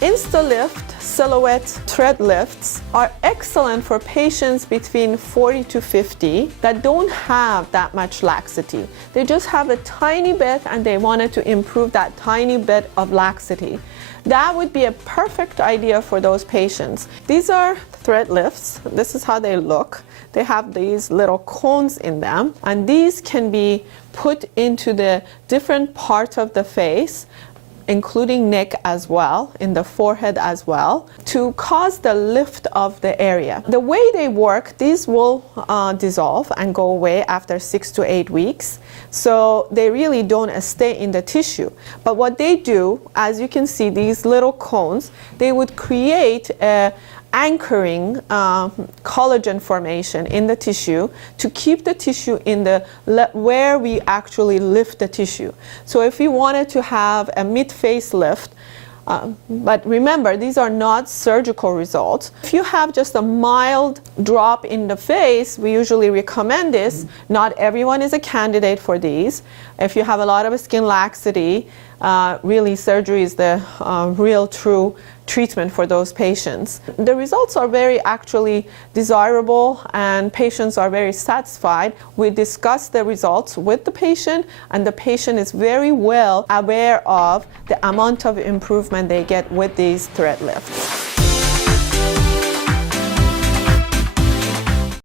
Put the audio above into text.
InstaLift Silhouette thread lifts are excellent for patients between 40 to 50 that don't have that much laxity. They just have a tiny bit and they wanted to improve that tiny bit of laxity. That would be a perfect idea for those patients. These are thread lifts. This is how they look. They have these little cones in them, and these can be put into the different parts of the face, including neck as well, in the forehead as well, to cause the lift of the area. The way they work, these will dissolve and go away after 6 to 8 weeks, so they really don't stay in the tissue. But what they do, as you can see, these little cones, they would create a anchoring collagen formation in the tissue to keep the tissue in the where we actually lift the tissue. So if we wanted to have a mid-face lift, but remember, these are not surgical results. If you have just a mild drop in the face, we usually recommend this. Not everyone is a candidate for these. If you have a lot of skin laxity, really surgery is the real true treatment for those patients. The results are very actually desirable and patients are very satisfied. We discuss the results with the patient and the patient is very well aware of the amount of improvement they get with these thread lifts.